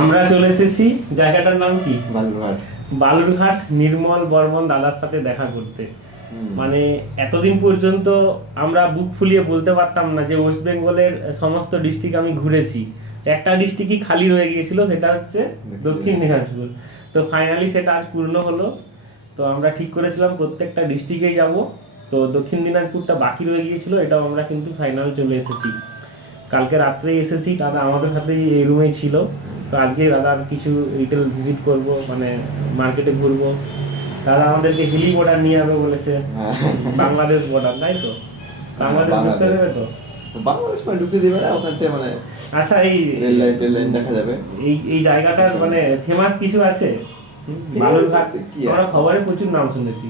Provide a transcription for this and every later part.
আমরা চলে এসেছি জায়গাটার নাম কি? বালুরঘাট। বালুরঘাট নির্মল বর্মন দাদার সাথে দেখা করতে। মানে এতদিন পর্যন্ত আমরা বুক ফুলিয়ে বলতে পারতাম না যে ওয়েস্ট বেঙ্গলের সমস্ত ডিস্ট্রিক্ট আমি ঘুরেছি। একটা ডিস্ট্রিক্টই খালি রয়ে গিয়েছিল সেটা হচ্ছে দক্ষিণ দিনাজপুর। তো ফাইনালি সেটা আজ পূর্ণ হলো। তো আমরা ঠিক করেছিলাম প্রত্যেকটা ডিস্ট্রিক্টেই যাব। তো দক্ষিণ দিনাজপুরটা বাকি রয়ে গিয়েছিল এটাও আমরা কিন্তু ফাইনাল চলে এসেছি। কালকে রাত্রেই এসেছি দাদা আমাদের সাথেই এই রুমেই ছিল। তো আজকে দাদার কিছু রিটেল ভিজিট করব মানে মার্কেটে ঘুরবো। দাদা আমাদেরকে হিলি বর্ডার নিয়ে যাবে বলেছে। হ্যাঁ। বাংলাদেশ বর্ডার তাই তো? বাংলাদেশ ঢুকতে বাংলাদেশ। দেবে তো? বাংলাদেশ মানে ঢুকতে দেবে না? ওখান থেকে মানে আচ্ছা এই রেল লাইন টেল লাইন দেখা যাবে। এই এই জায়গাটার মানে ফেমাস কিছু আছে? বালুরঘাট। আমরা? খবরে প্রচুর নাম শুনেছি।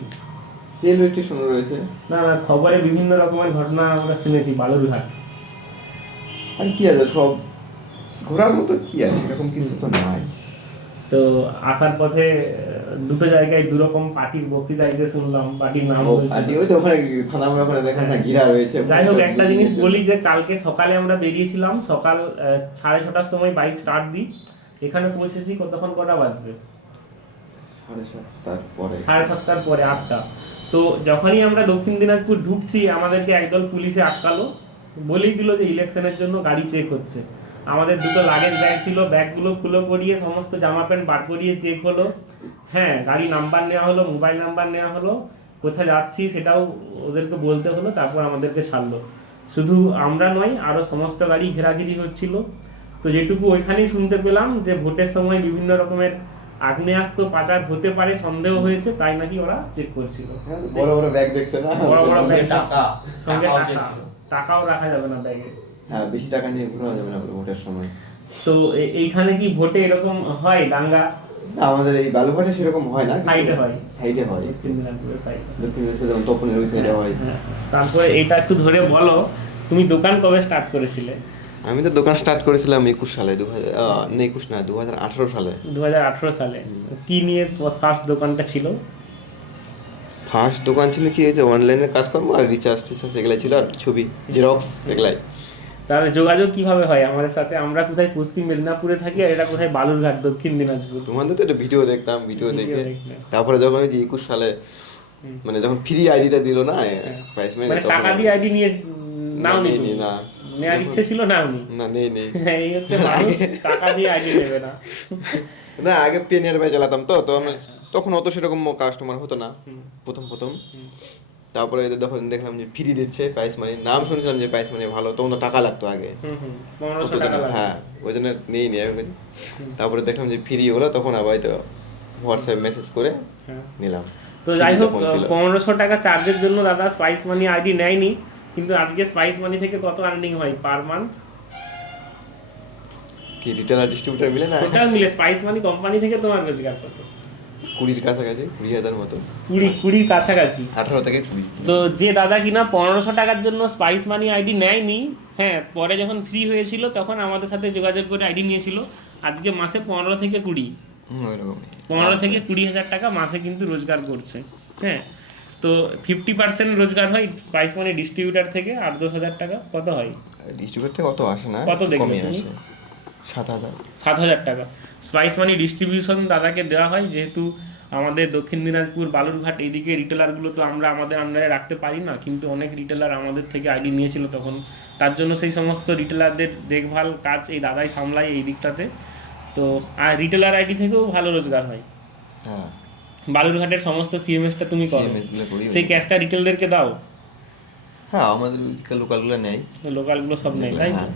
রেলওয়ে স্টেশন রয়েছে। না না খবরে বিভিন্ন রকমের ঘটনা আমরা শুনেছি বালুরঘাট। আর কি আছে? সব ঘোরার মতো কি আছে? এরকম কিছু তো নাই। তো আসার পথে দুটো জায়গায় দু রকম পার্টির বক্তৃতা এসে শুনলাম পার্টির নাম ও, ওই তো ওখানে থানা ওখানে দেখেন না ঘিরা রয়েছে যাই হোক একটা জিনিস বলি যে কালকে সকালে আমরা বেরিয়েছিলাম সকাল সাড়ে ছটার সময় বাইক স্টার্ট দিই। এখানে পৌঁছেছি কতক্ষণ কটা বাজবে? সাড়ে সাতটার পরে। সাড়ে সাতটার পরে আটটা। তো যখনই আমরা দক্ষিণ দিনাজপুর ঢুকছি আমাদেরকে একদল পুলিশে আটকালো। বলেই দিল যে ইলেকশনের জন্য গাড়ি চেক হচ্ছে। আমাদের দুটো লাগেজ ব্যাগ ছিল ব্যাগগুলো খুলে পরিয়ে সমস্ত জামা প্যান্ট বার করিয়ে চেক হলো। হ্যাঁ গাড়ি নাম্বার নেওয়া হলো মোবাইল নাম্বার নেওয়া হলো কোথায় যাচ্ছি সেটাও ওদেরকে বলতে হলো তারপর আমাদেরকে ছাড়লো। শুধু আমরা নয় আরও সমস্ত গাড়ি ঘেরাঘিরি হচ্ছিল। তো যেটুকু ওইখানেই শুনতে পেলাম যে ভোটের সময় বিভিন্ন রকমের আগ্নেয়াস্ত্র পাচার হতে পারে সন্দেহ হয়েছে তাই নাকি ওরা চেক করছিল। বড় বড় ব্যাগ দেখছে না? বড় বড় ব্যাগ টাকা, সঙ্গে। টাকাও রাখা যাবে না ব্যাগে হ্যাঁ বেশি টাকা নিয়ে ঘোরা যাবে না ভোটের সময়। তো এইখানে কি ভোটে এরকম হয় দাঙ্গা? আমাদের এই বালুঘাটে সেরকম হয় না সাইডে হয়। সাইডে হয়। দক্ষিণ দিনাজপুরের এ। দক্ষিণ দিনাজপুর যেমন তপনের ওই সাইডে হয়। হ্যাঁ। তারপরে এটা একটু ধরে বলো তুমি দোকান কবে স্টার্ট করেছিলে? আমি তো দোকান স্টার্ট করেছিলাম একুশ সালে দু হাজার না একুশ না দু হাজার আঠারো সালে। দু হাজার আঠারো সালে। কি নিয়ে ফার্স্ট দোকানটা ছিল? ফার্স্ট দোকান ছিল কি হয়েছে অনলাইনের কাজকর্ম আর রিচার্জ টিচার্জ এগুলাই ছিল আর ছবি জেরক্স এগুলাই। তাহলে যোগাযোগ কীভাবে হয়? আমাদের সাথে আমরা কোথায় পশ্চিম মেদিনীপুরে থাকি আর এটা কোথায় বালুরঘাট দক্ষিণ দিনাজপুর? তোমাদের তো একটা ভিডিও দেখতাম ভিডিও দেখে। তারপরে যখন ওই যে একুশ সালে মানে যখন ফ্রি আইডিটা দিল না প্রাইস মানে মানে টাকা দিয়ে আইডি নিয়ে নাও নি না। নেওয়ার ইচ্ছে ছিল নি? না নেই নেই। এই হচ্ছে মানুষ টাকা দিয়ে আইডি নেবে না। না আগে পেনিয়ার ভাই চালাতাম তো তো তখন অত সেরকম কাস্টমার হতো না। প্রথম প্রথম। তারপরে এদের যখন দেখলাম যে ফ্রি দিচ্ছে প্রাইস মানি নাম শুনেছিলাম যে প্রাইস মানি ভালো তখন টাকা লাগতো আগে। হ্যাঁ ওই জন্য নেই নি আমি। তারপরে দেখলাম যে ফ্রি হলো তখন আবার তো হোয়াটসঅ্যাপ মেসেজ করে হ্যাঁ। নিলাম। তো যাই হোক তখন। পনেরোশো টাকা চার্জের জন্য দাদা স্পাইস মানি আইডি নেয়নি কিন্তু আজকে স্পাইস মানি থেকে কত আর্নিং হয় পার মান্থ কি রিটেলার ডিস্ট্রিবিউটার মিলে না? টোটাল মিলে স্পাইস মানি কোম্পানি থেকে তোমার রোজগার কত? কুড়ির কাছাকাছি কুড়ি হাজার মতো। কুড়ি কুড়ির কাছাকাছি? আঠারো থেকে কুড়ি। তো যে দাদা কিনা পনেরোশো টাকার জন্য স্পাইস মানি আইডি নেয়নি হ্যাঁ পরে যখন ফ্রি হয়েছিল তখন আমাদের সাথে যোগাযোগ করে আইডি নিয়েছিল। আজকে মাসে পনেরো থেকে কুড়ি। পনেরো থেকে কুড়ি হাজার টাকা মাসে কিন্তু রোজগার করছে হ্যাঁ। তো ফিফটি পার্সেন্ট রোজগার হয় স্পাইস মানি ডিস্ট্রিবিউটার থেকে আট দশ হাজার টাকা কত হয়? ডিস্ট্রিবিউটার থেকে অত আসে না? কত? আসে। সাত হাজার। সাত হাজার টাকা। স্পাইস মানি ডিস্ট্রিবিউশন দাদাকে দেওয়া হয় যেহেতু আমাদের দক্ষিণ দিনাজপুর বালুরঘাট এইদিকে রিটেলারগুলো তো আমরা আমাদের আন্ডারে রাখতে পারি না কিন্তু অনেক রিটেলার আমাদের থেকে আইডি নিয়েছিল তখন। তার জন্য সেই সমস্ত রিটেলারদের দেখভাল কাজ এই দাদাই সামলায় এই দিকটাতে। তো আর রিটেলার আইডি থেকেও ভালো রোজগার হয়। হ্যাঁ। বালুরঘাটের সমস্ত সিএমএসটা তুমি করো। সেই ক্যাশটা রিটেলদেরকে দাও। হ্যাঁ আমাদের লোকালগুলো নেয় লোকালগুলো সব নেই তাই তো? হ্যাঁ।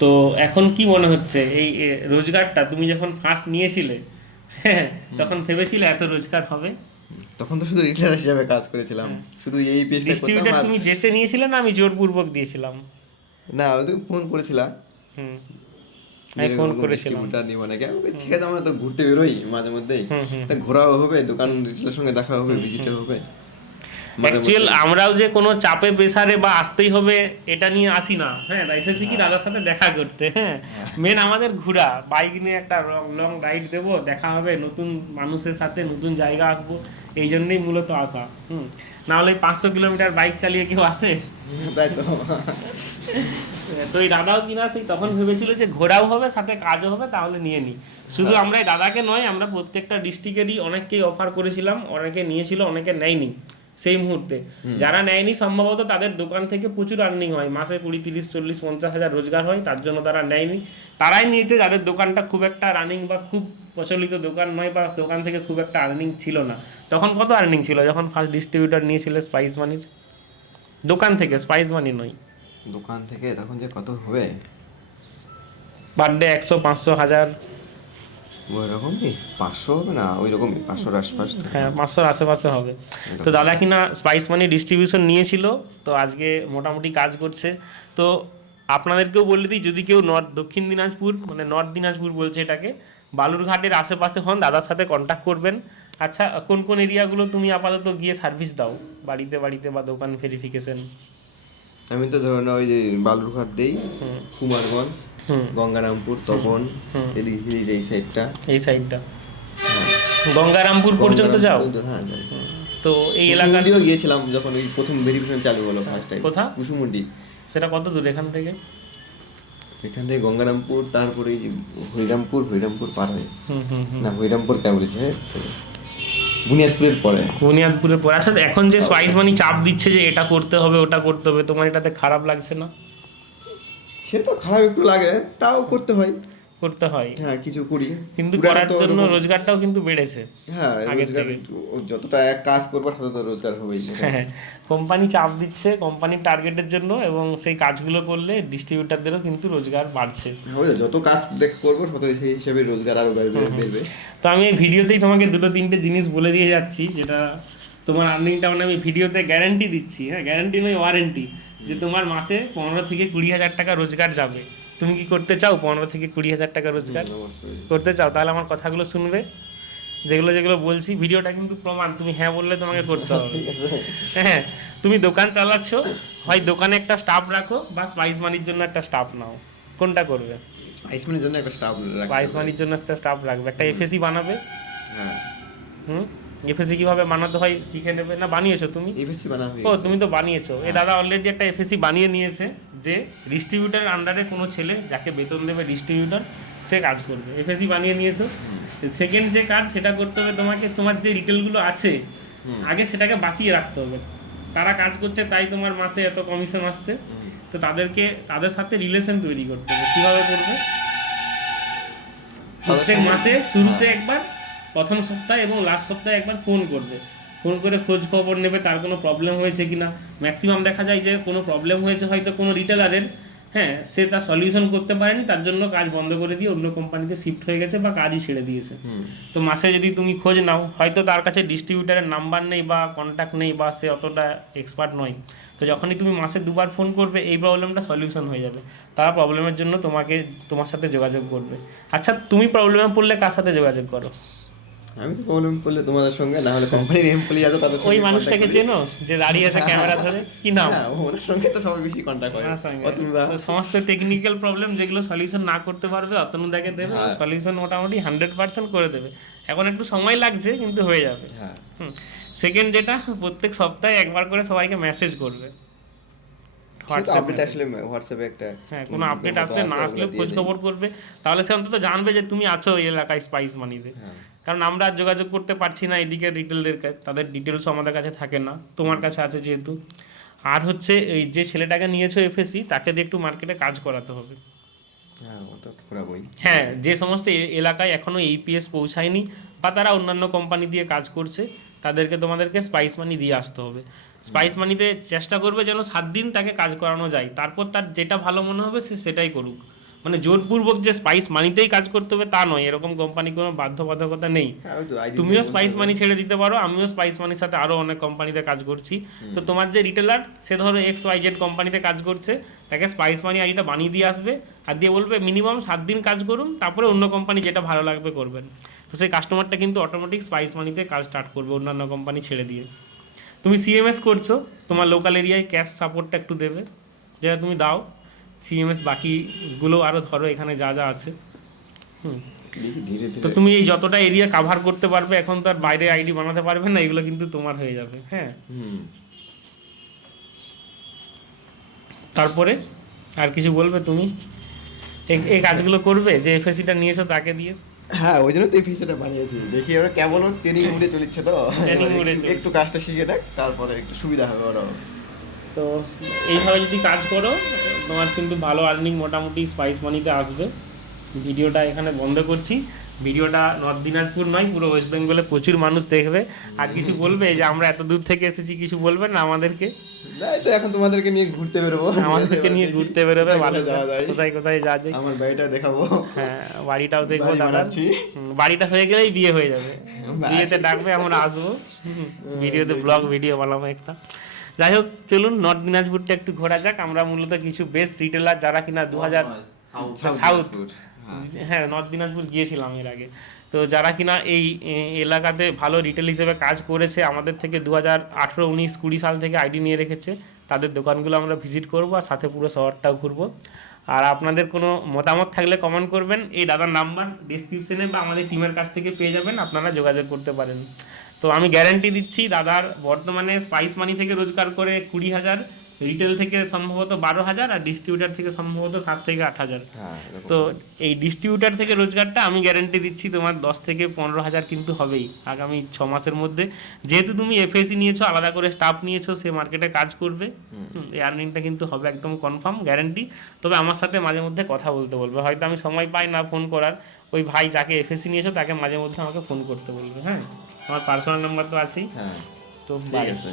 তো এখন কি মনে হচ্ছে? এই রোজগারটা তুমি যখন ফার্স্ট নিয়েছিলে হ্যাঁ, তখন ভেবেছিল এত রোজগার হবে? তখন তো শুধু রিটেলার হিসেবে কাজ করেছিলাম। শুধু এই পেজটা ডিস্ট্রিবিউটার তুমি যেচে নিয়েছিলে না আমি জোরপূর্বক দিয়েছিলাম? না ওই ফোন করেছিলাম। হুম। আমি ফোন করেছিলাম। ডিস্ট্রিবিউটার নিব নাকি? ঠিক আছে আমরা তো ঘুরতে বেরোই মাঝে মধ্যেই। তা ঘোরাও হবে দোকান সঙ্গে দেখা হবে ভিজিটও হবে। অ্যাকচুয়াল আমরাও যে কোনো চাপে প্রেসারে বা আসতেই হবে এটা নিয়ে আসি না। হ্যাঁ এসেছি কি দাদার সাথে দেখা করতে হ্যাঁ? মেন আমাদের ঘোরা। বাইক নিয়ে একটা লং রাইড দেবো দেখা হবে নতুন মানুষের সাথে নতুন জায়গা আসব এই জন্যই মূলত আসা হুম। না হলে পাঁচশো কিলোমিটার বাইক চালিয়ে কেউ আসে? তাই তো। তো এই দাদাও কিনা সেই তখন ভেবেছিল যে ঘোরাও হবে সাথে কাজও হবে তাহলে নিয়ে নিই শুধু আমরা এই দাদাকে নয় আমরা প্রত্যেকটা ডিস্ট্রিক্টেরই অনেককেই অফার করেছিলাম অনেকে নিয়েছিল অনেকে নেয়নি। সেই মুহূর্তে। যারা নেয়নি সম্ভবত তাদের দোকান থেকে প্রচুর আর্নিং হয়। মাসে কুড়ি তিরিশ চল্লিশ পঞ্চাশ হাজার রোজগার হয় তার জন্য তারা নেয়নি। তারাই নিয়েছে যাদের দোকানটা খুব একটা রানিং বা খুব প্রচলিত দোকান নয় বা দোকান থেকে খুব একটা আর্নিং ছিল না। তখন কত আর্নিং ছিল? যখন ফার্স্ট ডিস্ট্রিবিউটার নিয়েছিল স্পাইস মানির দোকান থেকে স্পাইস মানি নয়। দোকান থেকে তখন যে কত হবে? বার্থডে একশো পাঁচশো হাজার। ওই রকমই পাঁচশো হবে না? ওই রকমই পাঁচশোর আশপাশ হ্যাঁ পাঁচশোর আশেপাশে হবে। তো দাদা কিনা স্পাইস মানি ডিস্ট্রিবিউশন নিয়েছিল তো আজকে মোটামুটি কাজ করছে। তো আপনাদেরকেও বলে দিই যদি কেউ নর্থ দক্ষিণ দিনাজপুর মানে নর্থ দিনাজপুর বলছে এটাকে বালুরঘাটের আশেপাশে হন দাদার সাথে কন্ট্যাক্ট করবেন। আচ্ছা কোন কোন এরিয়াগুলো তুমি আপাতত গিয়ে সার্ভিস দাও বাড়িতে বাড়িতে বা দোকান ভেরিফিকেশন আমি তো ধরো না ওই যে বালুরঘাট দেই কুমারগঞ্জ গঙ্গারামপুর তপন এদিকে হিলির এই সাইডটা এই সাইডটা গঙ্গারামপুর পর্যন্ত যাও? হ্যাঁ তো এই এলাকাটিও গিয়েছিলাম যখন ওই প্রথম ভেরিফিকেশন চালু হলো ফার্স্ট টাইম কোথা? কুসুমুন্ডি সেটা কত দূর এখান থেকে? এখান থেকে গঙ্গারামপুর তারপরে হরিরামপুর হরিরামপুর পার হয়ে। হুম হুম হুম। না হরিরামপুর কে বলেছে হ্যাঁ বুনিয়াদপুরের পরে। বুনিয়াদপুরের পরে। আচ্ছা এখন যে স্পাইস মানি চাপ দিচ্ছে যে এটা করতে হবে ওটা করতে হবে তোমার এটাতে খারাপ লাগছে না? সে তো খারাপ একটু লাগে তাও করতে হয়। করতে হয়। হ্যাঁ কিছু করি। কিন্তু করার জন্য রোজগারটাও কিন্তু বেড়েছে হ্যাঁ আগের থেকে। যতটা এক কাজ করব তত রোজগার হবেই হ্যাঁ কোম্পানি চাপ দিচ্ছে কোম্পানির টার্গেটের জন্য এবং সেই কাজগুলো করলে ডিস্ট্রিবিউটারদেরও কিন্তু রোজগার বাড়ছে। হ্যাঁ, যত কাজ দেখ করব তত সেই হিসেবে রোজগার আরও বাড়বে বেড়বে। তো আমি এই ভিডিওতেই তোমাকে দুটো তিনটে জিনিস বলে দিয়ে যাচ্ছি যেটা তোমার আর্নিংটা মানে আমি ভিডিওতে গ্যারান্টি দিচ্ছি। হ্যাঁ গ্যারান্টি নয় ওয়ারেন্টি যে তোমার মাসে পনেরো থেকে কুড়ি হাজার টাকা রোজগার যাবে। তুমি কি করতে চাও? পনেরো থেকে কুড়ি হাজার টাকা রোজগার। করতে চাও? তাহলে আমার কথাগুলো শুনবে। যেগুলো যেগুলো বলছি ভিডিওটা কিন্তু প্রমাণ। তুমি হ্যাঁ বললে তোমাকে করতে হবে। হ্যাঁ তুমি দোকান চালাচ্ছ। হয় দোকানে একটা স্টাফ রাখো বা স্পাইস মানির জন্য একটা স্টাফ নাও। কোনটা করবে? স্পাইস মানের জন্য একটা স্টাফ স্পাইস মানির জন্য একটা স্টাফ রাখবে। একটা এফএসি বানাবে। হ্যাঁ। হুম? এফএসি কীভাবে বানাতে হয় শিখে নেবে? না বানিয়েছো তুমি? এফএসসি বানা হয়ে ও তুমি তো বানিয়েছো। এই দাদা অলরেডি একটা এফএসি বানিয়ে নিয়েছে যে ডিস্ট্রিবিউটার আন্ডারে কোনো ছেলে যাকে বেতন দেবে ডিস্ট্রিবিউটার সে কাজ করবে। এফএসি বানিয়ে নিয়েছো। সেকেন্ড যে কাজ সেটা করতে হবে তোমাকে তোমার যে রিটেলগুলো আছে আগে সেটাকে বাঁচিয়ে রাখতে হবে। তারা কাজ করছে তাই তোমার মাসে এত কমিশন আসছে। তো তাদেরকে তাদের সাথে রিলেশন তৈরি করতে হবে। কীভাবে করবে? প্রত্যেক মাসে শুরুতে একবার প্রথম সপ্তাহে এবং লাস্ট সপ্তাহে একবার ফোন করবে। ফোন করে খোঁজ খবর নেবে তার কোনো প্রবলেম হয়েছে কিনা। ম্যাক্সিমাম দেখা যায় যে কোনো প্রবলেম হয়েছে হয়তো কোনো রিটেলারের হ্যাঁ সে তার সলিউশন করতে পারেনি তার জন্য কাজ বন্ধ করে দিয়ে অন্য কোম্পানিতে শিফট হয়ে গেছে বা কাজই ছেড়ে দিয়েছে। তো মাসে যদি তুমি খোঁজ নাও হয়তো তার কাছে ডিস্ট্রিবিউটারের নাম্বার নেই বা কন্ট্যাক্ট নেই বা সে অতটা এক্সপার্ট নয়। তো যখনই তুমি মাসে দুবার ফোন করবে এই প্রবলেমটা সলিউশন হয়ে যাবে। তারা প্রবলেমের জন্য তোমাকে তোমার সাথে যোগাযোগ করবে। আচ্ছা তুমি প্রবলেমে পড়লে কার সাথে যোগাযোগ করো? আমি তো প্রবলেম করলে তোমাদের সঙ্গে না হলে কোম্পানির এমপ্লয়ি আছে তাদের সঙ্গে ওই মানুষটাকে। চেনো যে দাঁড়িয়ে আছে ক্যামেরা ধরে? কি নাম? হ্যাঁ ওনার সঙ্গে তো সবাই বেশি কন্টাক্ট হয় তো সমস্ত টেকনিক্যাল প্রবলেম যেগুলো সলিউশন না করতে পারবে অতনুদাকে দেবে। হ্যাঁ। সলিউশন মোটামুটি হান্ড্রেড পার্সেন্ট করে দেবে। এখন একটু সময় লাগছে কিন্তু হয়ে যাবে। হ্যাঁ। সেকেন্ড যেটা প্রত্যেক সপ্তাহে একবার করে সবাইকে মেসেজ করবে। আপডেট আসলে হোয়াটসঅ্যাপে একটা হ্যাঁ কোনো আপডেট আসলে না আসলে খোঁজ খবর করবে। তাহলে সে অন্তত জানবে যে তুমি আছো এই এলাকায় স্পাইস মানিতে হ্যাঁ। কারণ আমরা আর যোগাযোগ করতে পারছি না এদিকে তাদের ডিটেলসও আমাদের কাছে থাকে না। তোমার কাছে আছে যেহেতু। আর হচ্ছে এই যে ছেলেটাকে নিয়েছো এফএসি তাকে দিয়ে একটু মার্কেটে কাজ করাতে হবে। হ্যাঁ হ্যাঁ যে সমস্ত এলাকায় এখনও এইপিএস পৌঁছায়নি বা তারা অন্যান্য কোম্পানি দিয়ে কাজ করছে তাদেরকে তোমাদেরকে স্পাইস মানি দিয়ে আসতে হবে। স্পাইস মানিতে চেষ্টা করবে যেন সাত দিন তাকে কাজ করানো যায়। তারপর তার যেটা ভালো মনে হবে সে সেটাই করুক। মানে জোরপূর্বক যে স্পাইস মানিতেই কাজ করতে হবে তা নয় এরকম কোম্পানি কোনো বাধ্যবাধকতা নেই। হ্যাঁ তুমিও স্পাইস মানি ছেড়ে দিতে পারো আমিও স্পাইস মানির সাথে আরও অনেক কোম্পানিতে কাজ করছি। তো তোমার যে রিটেলার সে ধরো এক্স ওয়াই জেড কোম্পানিতে কাজ করছে তাকে স্পাইস মানি আইডিটা বানিয়ে দিয়ে আসবে আর দিয়ে বলবে মিনিমাম সাত দিন কাজ করুন তারপরে অন্য কোম্পানি যেটা ভালো লাগবে করবেন। তো সেই কাস্টমারটা কিন্তু অটোমেটিক স্পাইস মানিতে কাজ স্টার্ট করবে অন্যান্য কোম্পানি ছেড়ে দিয়ে। তুমি সিএমএস করছ তোমার লোকাল এরিয়ায় ক্যাশ সাপোর্টটা একটু দেবে। যেটা তুমি দাও সিএমএস বাকিগুলো আরও ধরো এখানে যা যা আছে। হুম। তো তুমি এই যতটা এরিয়া কাভার করতে পারবে এখন তো আর বাইরে আইডি বানাতে পারবে না এগুলো কিন্তু তোমার হয়ে যাবে হ্যাঁ। হুম। তারপরে আর কিছু বলবে তুমি? এই- এই কাজগুলো করবে? যে এফএসিটা নিয়েছো তাকে দিয়ে? হ্যাঁ ওই জন্য তো এই ফিসটা বানিয়েছি দেখি ওরা কেমন ট্রেনিং মুডে চলছে তো। একটু- কাজটা শিখে দেখ তারপরে একটু সুবিধা হবে ওরা তো এইভাবে যদি কাজ করো তোমার কিন্তু ভালো আর্নিং মোটামুটি স্পাইস মানিতে আসবে। ভিডিওটা এখানে বন্ধ করছি। ভিডিওটা নর্থ দিনাজপুর নয় পুরো ওয়েস্ট বেঙ্গলে প্রচুর মানুষ দেখবে। আর কিছু বলবে? যে আমরা এত দূর থেকে এসেছি কিছু বলবেন না আমাদেরকে? তো এখন তোমাদেরকে নিয়ে ঘুরতে বেরোবো। আমাদেরকে নিয়ে ঘুরতে বেরোবে ভালো কোথায় যাওয়া যায়? কোথায় কোথায় যাওয়া যায় আমার বাড়িটা দেখাবো। হ্যাঁ বাড়িটাও দেখব বাড়িটা হয়ে গেলেই বিয়ে হয়ে যাবে। বিয়েতে ডাকবে আমরা আসব। ভিডিওতে ব্লগ ভিডিও বানাবো একটা। যাই হোক চলুন নর্থ দিনাজপুরটা একটু ঘোরা যাক। আমরা মূলত কিছু বেস্ট রিটেলার যারা কিনা দু হাজার সাউথ হ্যাঁ নর্থ দিনাজপুর গিয়েছিলাম এর আগে। তো যারা কিনা এই এলাকাতে ভালো রিটেল হিসেবে কাজ করেছে, আমাদের থেকে দু হাজার আঠেরো উনিশ কুড়ি সাল থেকে আইডি নিয়ে রেখেছে, তাদের দোকানগুলো আমরা ভিজিট করব আর সাথে পুরো শহরটাও ঘুরবো। আর আপনাদের কোনো মতামত থাকলে কমেন্ট করবেন, এই দাদার নাম্বার ডিসক্রিপশনে বা আমাদের টিমের কাছ থেকে পেয়ে যাবেন, আপনারা যোগাযোগ করতে পারেন। তো আমি গ্যারান্টি দিচ্ছি, দাদার বর্তমানে স্পাইস মানি থেকে রোজগার করে কুড়ি হাজার রিটেল থেকে সম্ভবত বারো হাজার আর ডিস্ট্রিবিউটার থেকে সম্ভবত সাত থেকে আট হাজার। হ্যাঁ তো এই ডিস্ট্রিবিউটার থেকে রোজগারটা আমি গ্যারেন্টি দিচ্ছি তোমার দশ থেকে পনেরো হাজার কিন্তু হবেই আগামী ছ মাসের মধ্যে। যেহেতু তুমি এফএসি নিয়েছো আলাদা করে স্টাফ নিয়েছো সে মার্কেটে কাজ করবে। এই আর্নিংটা কিন্তু হবে একদম কনফার্ম গ্যারেন্টি তবে আমার সাথে মাঝে মধ্যে কথা বলতে বলবে। হয়তো আমি সময় পাই না ফোন করার। ওই ভাই যাকে এফএসি নিয়েছো তাকে মাঝে মধ্যে আমাকে ফোন করতে বলবে। হ্যাঁ আমার পার্সোনাল নাম্বার তো আছেই। হ্যাঁ তো ঠিক আছে।